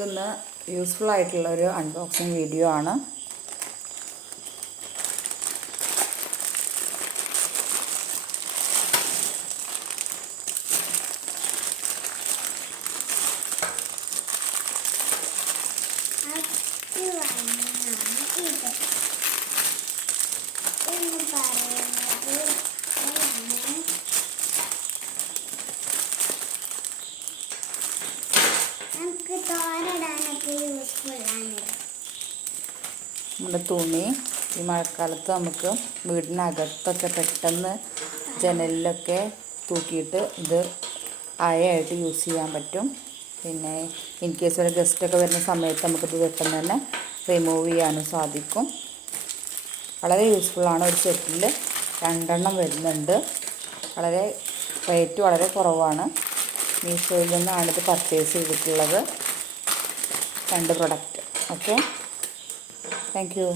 ഇന്ന് യൂസ്ഫുൾ ആയിട്ടുള്ള ഒരു അൺബോക്സിങ് വീഡിയോ ആണ്. നമ്മുടെ തുണി ഈ മഴക്കാലത്ത് നമുക്ക് വീടിനകത്തൊക്കെ പെട്ടെന്ന് ജനലിലൊക്കെ തൂക്കിയിട്ട് ഇത് അയയായിട്ട് യൂസ് ചെയ്യാൻ പറ്റും. പിന്നെ ഇൻ കേസ് ഒരു ഗസ്റ്റൊക്കെ വരുന്ന സമയത്ത് നമുക്കിത് പെട്ടെന്ന് തന്നെ റിമൂവ് ചെയ്യാനും സാധിക്കും. വളരെ യൂസ്ഫുള്ളാണ്. ഒരു സെറ്റിൽ 2 എണ്ണം വരുന്നുണ്ട്. റേറ്റ് വളരെ കുറവാണ്. മീഷോയിൽ നിന്നാണ് ഇത് പർച്ചേസ് ചെയ്തിട്ടുള്ളത്. 2 പ്രൊഡക്റ്റ്. Okay, thank you.